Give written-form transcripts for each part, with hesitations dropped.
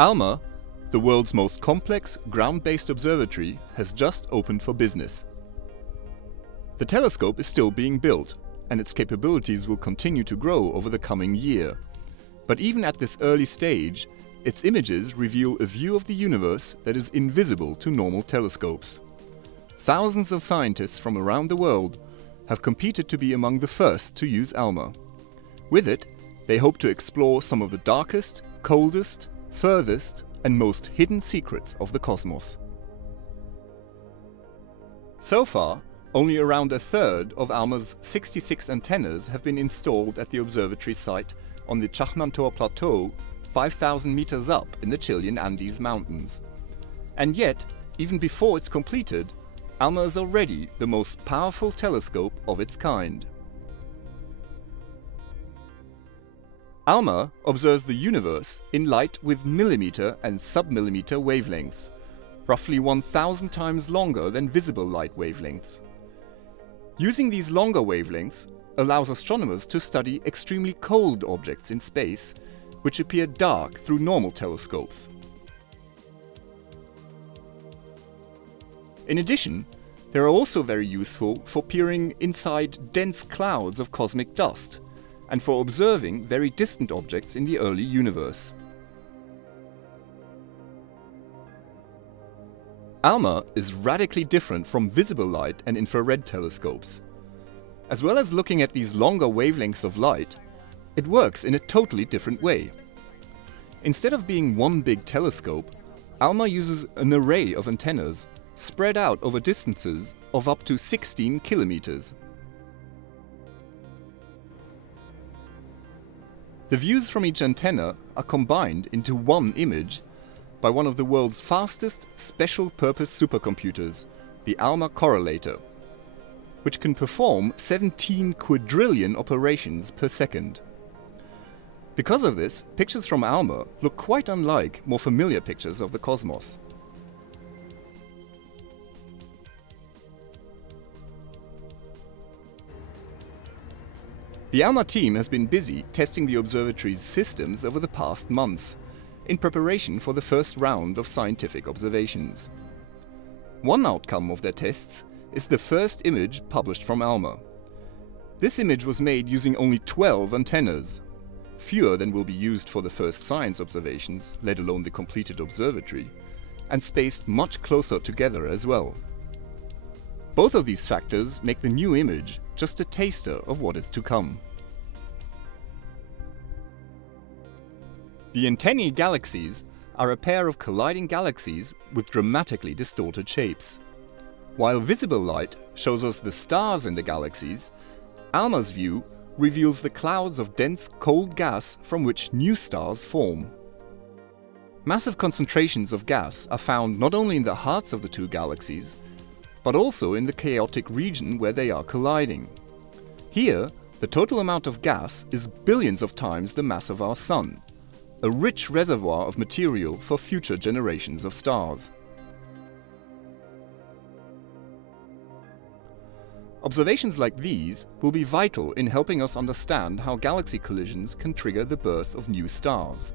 ALMA, the world's most complex ground-based observatory, has just opened for business. The telescope is still being built, and its capabilities will continue to grow over the coming year. But even at this early stage, its images reveal a view of the universe that is invisible to normal telescopes. Thousands of scientists from around the world have competed to be among the first to use ALMA. With it, they hope to explore some of the darkest, coldest, furthest and most hidden secrets of the cosmos. So far, only around a third of ALMA's 66 antennas have been installed at the observatory site on the Chajnantor Plateau, 5,000 meters up in the Chilean Andes Mountains. And yet, even before it's completed, ALMA is already the most powerful telescope of its kind. ALMA observes the universe in light with millimeter and submillimeter wavelengths, roughly 1,000 times longer than visible light wavelengths. Using these longer wavelengths allows astronomers to study extremely cold objects in space, which appear dark through normal telescopes. In addition, they are also very useful for peering inside dense clouds of cosmic dust, and for observing very distant objects in the early universe. ALMA is radically different from visible light and infrared telescopes. As well as looking at these longer wavelengths of light, it works in a totally different way. Instead of being one big telescope, ALMA uses an array of antennas spread out over distances of up to 16 kilometers. The views from each antenna are combined into one image by one of the world's fastest special-purpose supercomputers, the ALMA correlator, which can perform 17 quadrillion operations per second. Because of this, pictures from ALMA look quite unlike more familiar pictures of the cosmos. The ALMA team has been busy testing the observatory's systems over the past months, in preparation for the first round of scientific observations. One outcome of their tests is the first image published from ALMA. This image was made using only 12 antennas, fewer than will be used for the first science observations, let alone the completed observatory, and spaced much closer together as well. Both of these factors make the new image just a taster of what is to come. The antennae galaxies are a pair of colliding galaxies with dramatically distorted shapes. While visible light shows us the stars in the galaxies, ALMA's view reveals the clouds of dense cold gas from which new stars form. Massive concentrations of gas are found not only in the hearts of the two galaxies, but also in the chaotic region where they are colliding. Here, the total amount of gas is billions of times the mass of our Sun, a rich reservoir of material for future generations of stars. Observations like these will be vital in helping us understand how galaxy collisions can trigger the birth of new stars.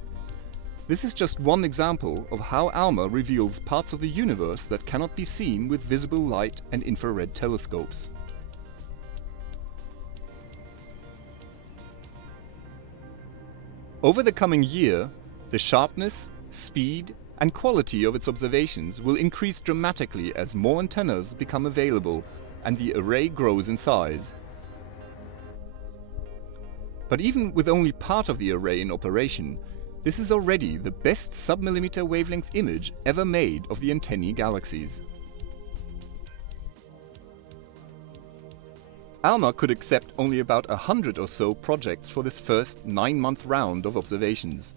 This is just one example of how ALMA reveals parts of the universe that cannot be seen with visible light and infrared telescopes. Over the coming year, the sharpness, speed, and quality of its observations will increase dramatically as more antennas become available and the array grows in size. But even with only part of the array in operation, this is already the best submillimeter wavelength image ever made of the antennae galaxies. ALMA could accept only about 100 or so projects for this first 9-month round of observations.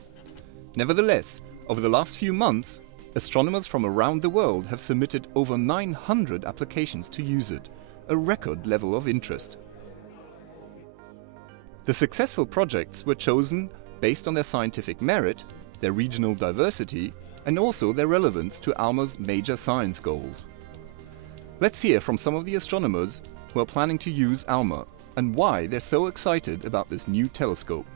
Nevertheless, over the last few months, astronomers from around the world have submitted over 900 applications to use it, a record level of interest. The successful projects were chosen based on their scientific merit, their regional diversity, and also their relevance to ALMA's major science goals. Let's hear from some of the astronomers who are planning to use ALMA and why they're so excited about this new telescope.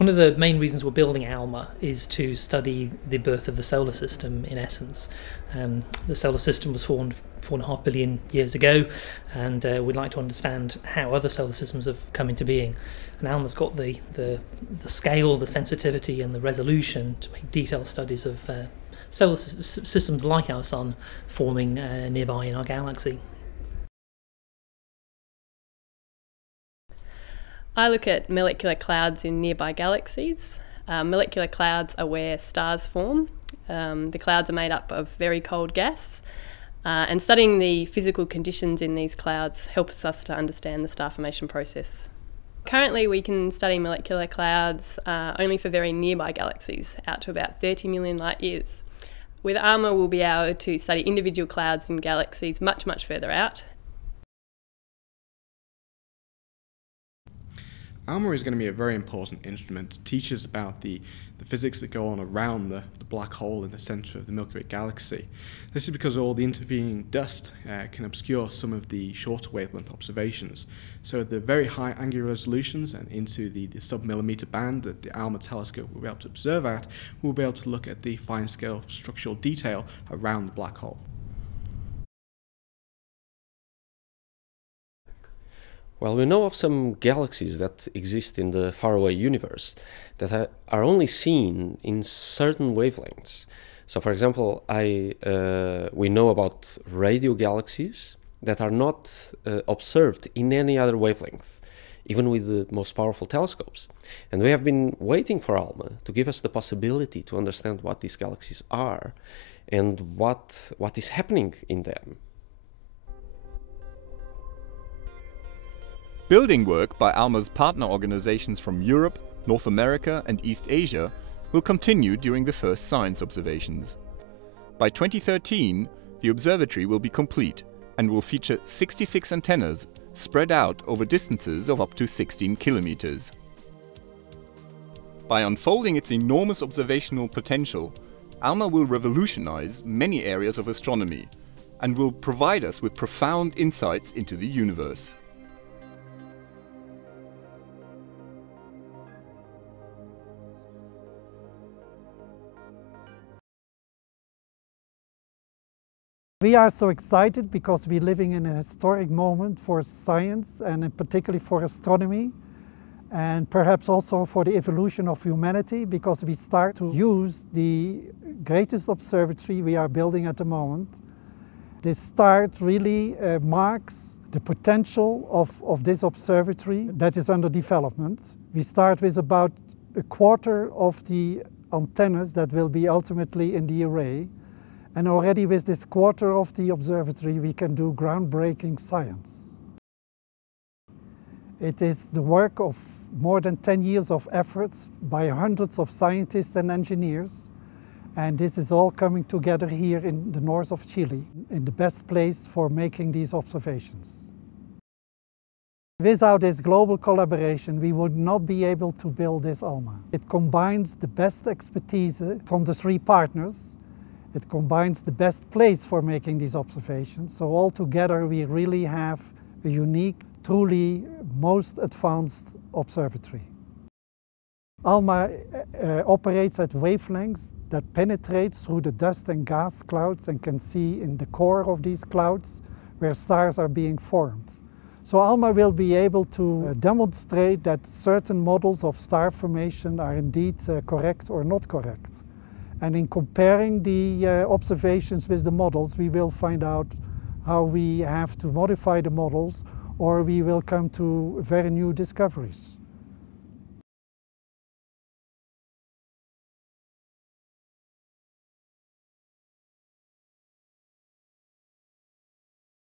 One of the main reasons we're building ALMA is to study the birth of the solar system, in essence. The solar system was formed 4.5 billion years ago, and we'd like to understand how other solar systems have come into being. And ALMA's got the scale, the sensitivity and the resolution to make detailed studies of solar systems like our Sun forming nearby in our galaxy. I look at molecular clouds in nearby galaxies. Molecular clouds are where stars form. The clouds are made up of very cold gas, and studying the physical conditions in these clouds helps us to understand the star formation process. Currently we can study molecular clouds only for very nearby galaxies, out to about 30 million light years. With ALMA we'll be able to study individual clouds in galaxies much, much further out. ALMA is going to be a very important instrument to teach us about the physics that go on around the black hole in the center of the Milky Way galaxy. This is because all the intervening dust can obscure some of the shorter wavelength observations. So at the very high angular resolutions and into the sub-millimeter band that the ALMA telescope will be able to observe at, we'll be able to look at the fine scale structural detail around the black hole. Well, we know of some galaxies that exist in the faraway universe that are only seen in certain wavelengths. So, for example, we know about radio galaxies that are not observed in any other wavelength, even with the most powerful telescopes. And we have been waiting for ALMA to give us the possibility to understand what these galaxies are and what is happening in them. Building work by ALMA's partner organizations from Europe, North America and East Asia will continue during the first science observations. By 2013, the observatory will be complete and will feature 66 antennas spread out over distances of up to 16 kilometers. By unfolding its enormous observational potential, ALMA will revolutionize many areas of astronomy and will provide us with profound insights into the universe. We are so excited because we're living in a historic moment for science and particularly for astronomy, and perhaps also for the evolution of humanity, because we start to use the greatest observatory we are building at the moment. This start really marks the potential of this observatory that is under development. We start with about a quarter of the antennas that will be ultimately in the array. And already with this quarter of the observatory we can do groundbreaking science. It is the work of more than 10 years of effort by hundreds of scientists and engineers, and this is all coming together here in the north of Chile, in the best place for making these observations. Without this global collaboration we would not be able to build this ALMA. It combines the best expertise from the three partners. It combines the best place for making these observations. So altogether we really have a unique, truly most advanced observatory. ALMA operates at wavelengths that penetrate through the dust and gas clouds and can see in the core of these clouds where stars are being formed. So ALMA will be able to demonstrate that certain models of star formation are indeed correct or not correct. And in comparing the observations with the models, we will find out how we have to modify the models, or we will come to very new discoveries.